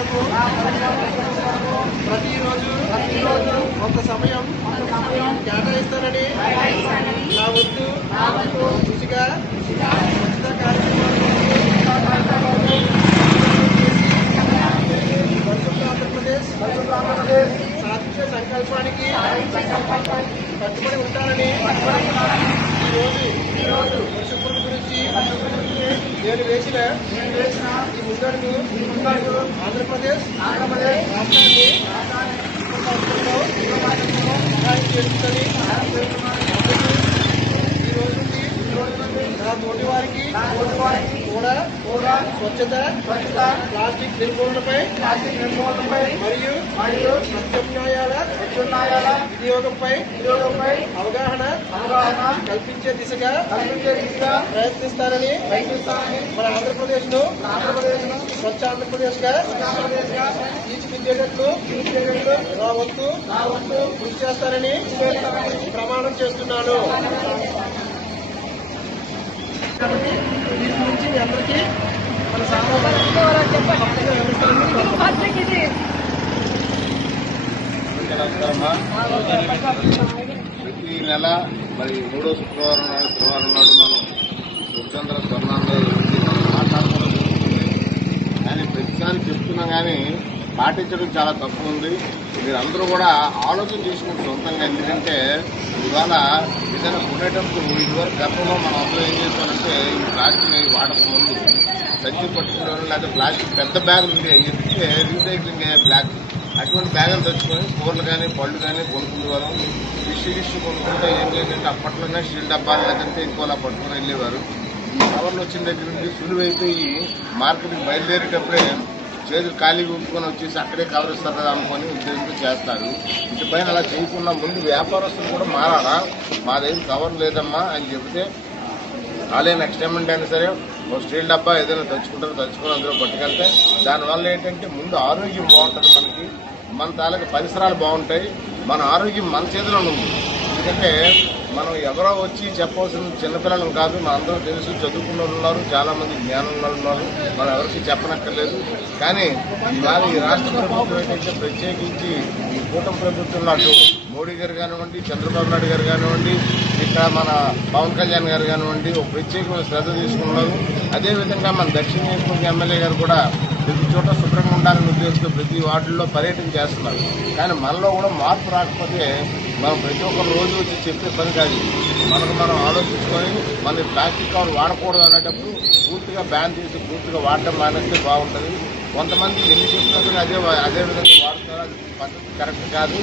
కొరకు ప్రతిరోజు కొంత సమయం కేటాయిస్తానని నా వంతు కృషిగా ఉచిత కార్యక్రమాలు పరిశుభ్ర ఆంధ్రప్రదేశ్ సాధించే సంకల్పానికి కట్టుబడి ఉంటానని ఈరోజు పరిశుభ్రత గురించి నేను వేసిన ఈ ముందడుగు ఆంధ్రప్రదేశ్ రాష్ట్రాన్ని సహాయం చేస్తుందని ఈ రోజు నుండి నా తోటి వారికి కూడా స్వచ్ఛత ప్లాస్టిక్ నిర్మూలనపై మరియు ప్రత్యామ్నాయాల వినియోగంపై అవగాహన కల్పించే దిశగా ప్రయత్నిస్తానని మన ఆంధ్రప్రదేశ్ ను స్వచ్ఛ ఆంధ్రప్రదేశ్ గా తీర్చిదిద్దేటట్లు నా వంతు కృషి చేస్తానని ప్రమాణం చేస్తున్నాను. దీని నుంచి మీ అందరికీ మన ప్రతి నెల మరి 3వ శుక్రవారం నాడు మనం స్వచ్ఛంద స్వర్ణాంధ్ర మనం మాట్లాడుకోవడం జరుగుతుంది. కానీ ప్రతిసారి చెప్తున్నాం కానీ పాటించడం చాలా తక్కువ ఉంది. మీరందరూ కూడా ఆలోచన చేసుకుంటారు సొంతంగా. ఎందుకంటే ఇవాళ ఏదైనా కొనేటప్పుడు ఇదివరకు గతంలో మనం అందరూ ఏం చేస్తామంటే ఈ ప్లాస్టిక్ వాడక ముందు సంచి పట్టుకునేవారు, లేదా ప్లాస్టిక్ పెద్ద బ్యాగులు ఉండే ఎత్తితే రీసైక్లింగ్ అయ్యే బ్యాగ్, అటువంటి బ్యాగులు తెచ్చుకొని కూరలు కానీ పళ్ళు కానీ కొనుక్కునేవారు. ఫిష్ కొనుక్కుంటే ఏం లేదంటే అప్పట్లోనే స్టీల్ డబ్బాలు లేదంటే ఇంకోలా పట్టుకుని వెళ్ళేవారు. ఈ కవర్లు వచ్చిన దగ్గర నుండి సులువైపోయి మార్కెట్కి బయలుదేరేటప్పుడే చేతులు ఖాళీ ఊపుకొని వచ్చేసి అక్కడే కవర్ ఇస్తారు కదా అనుకొని ఉద్దేశంతో చేస్తారు. ఇటుపైన అలా చేయకుండా ముందు వ్యాపారస్తులు కూడా మారాలా, మా దగ్గర కవర్ లేదమ్మా అని చెబితే అలాగే నెక్స్ట్ టైం అయినా సరే ఒక స్టీల్ డబ్బా ఏదైనా తెచ్చుకొని అందులో పట్టుకెళ్తే దానివల్ల ఏంటంటే ముందు ఆరోగ్యం బాగుంటుంది, మనకి మన తాలూకు పరిసరాలు బాగుంటాయి, మన ఆరోగ్యం మన చేతిలో ఉంది. ఎందుకంటే మనం ఎవరో వచ్చి చెప్పవలసిన చిన్నపిల్లలు కాదు, మన అందరూ తెలుసు, చదువుకున్న ఉన్నారు, చాలామంది జ్ఞానం ఉన్నారు, మనం ఎవరికి చెప్పనక్కర్లేదు. కానీ ఇవాళ ఈ రాష్ట్ర ప్రభుత్వం ఏంటంటే ప్రత్యేకించి ఈ కూటమి ప్రభుత్వం అటు మోడీ గారు కానివ్వండి, చంద్రబాబు నాయుడు గారు కానివ్వండి, ఇక్కడ మన పవన్ కళ్యాణ్ గారు కానివ్వండి ఒక ప్రత్యేకమైన శ్రద్ధ తీసుకున్నారు. అదేవిధంగా మన దక్షిణ నియోజకవర్గ ఎమ్మెల్యే గారు కూడా ప్రతి చోట శుభ్రంగా ఉండాలని ఉద్దేశంతో ప్రతి వార్డుల్లో పర్యటన చేస్తున్నారు. కానీ మనలో కూడా మార్పు రాకపోతే మనం ప్రతి ఒక్క రోజు వచ్చి చెప్పే పని కాదు. మనం ఆలోచించుకొని మన ప్లాస్టిక్ కవర్ వాడకూడదు అనేటప్పుడు పూర్తిగా బ్యాన్ చేసి పూర్తిగా వాడటం మానేస్తే బాగుంటుంది. కొంతమంది ఎన్ని చెప్పినా అదే విధంగా వాడుతారు, అది పద్ధతి కరెక్ట్ కాదు.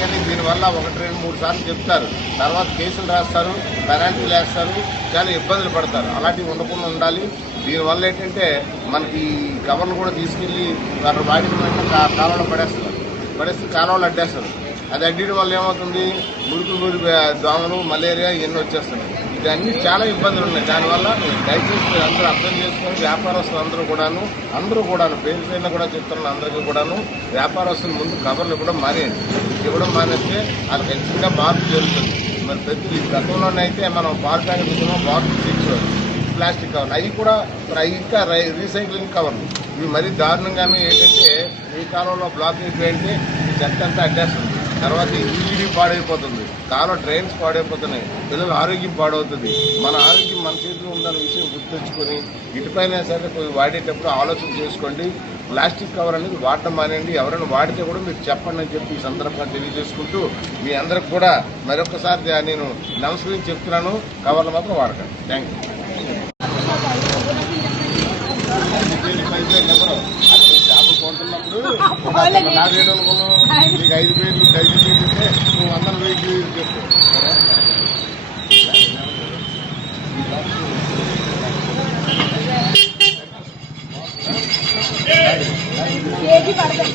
కానీ దీనివల్ల 1, 2, 3 సార్లు చెప్తారు, తర్వాత కేసులు రాస్తారు, పెనాల్టీలు వేస్తారు, చాలా ఇబ్బందులు పడతారు. అలాంటివి ఉండకుండా ఉండాలి. దీనివల్ల ఏంటంటే మనకి కవర్లు కూడా తీసుకెళ్ళి వాటి వాడిన వెంటనే కాలంలో పడేస్తే కాలంలో అడ్డేస్తారు. అది అడ్డీయడం వల్ల ఏమవుతుంది, మురికి దోమలు, మలేరియా ఇవన్నీ వచ్చేస్తున్నాయి. ఇవన్నీ చాలా ఇబ్బందులు ఉన్నాయి. దానివల్ల దయచేసి అందరూ అర్థం చేసుకొని వ్యాపారస్తులు అందరూ కూడాను పేరు పైన కూడా చెప్తున్న అందరికీ కూడాను వ్యాపారస్తులు ముందు కవర్లు కూడా మానేయండి. ఇవ్వడం మానేస్తే వాళ్ళకి ఖచ్చితంగా మార్పు జరుగుతుంది. మరి ప్రతి గతంలోనైతే మనం పాలు ప్యాకెట్ ఇచ్చామో బాటిల్ తెచ్చేవారు ప్లాస్టిక్ కవర్లు, అవి కూడా ఇంకా రీసైక్లింగ్ కవర్లు. ఇవి మరీ దారుణంగానే ఏంటంటే ఈ కాలంలో బ్లాక్ అయిపోయింటే ఈ చెత్త అంతా అడ్డేస్తుంది. తర్వాత ఈడీ పాడైపోతుంది, కాలం డ్రైన్స్ పాడైపోతున్నాయి, పిల్లల ఆరోగ్యం పాడవుతుంది. మన ఆరోగ్యం మన చేతిలో ఉందన్న విషయం గుర్తుంచుకొని ఇటుపైన సరే వాడేటప్పుడు ఆలోచన చేసుకోండి. ప్లాస్టిక్ కవర్ అనేది వాడటం మానేయండి. ఎవరైనా వాడితే కూడా మీరు చెప్పండి అని చెప్పి ఈ సందర్భంగా తెలియజేసుకుంటూ మీ అందరికి కూడా మరొకసారి నేను నమస్కరించి చెప్తున్నాను, కవర్లు మాత్రం వాడకండి. Thank you. చేపలు కొంటున్నప్పుడు 4 అనుకున్నాం, నీకు 5 పేర్లు ఇస్తే నువ్వు 100 వెయిట్ చెప్పు. కేజీ పడతాయి.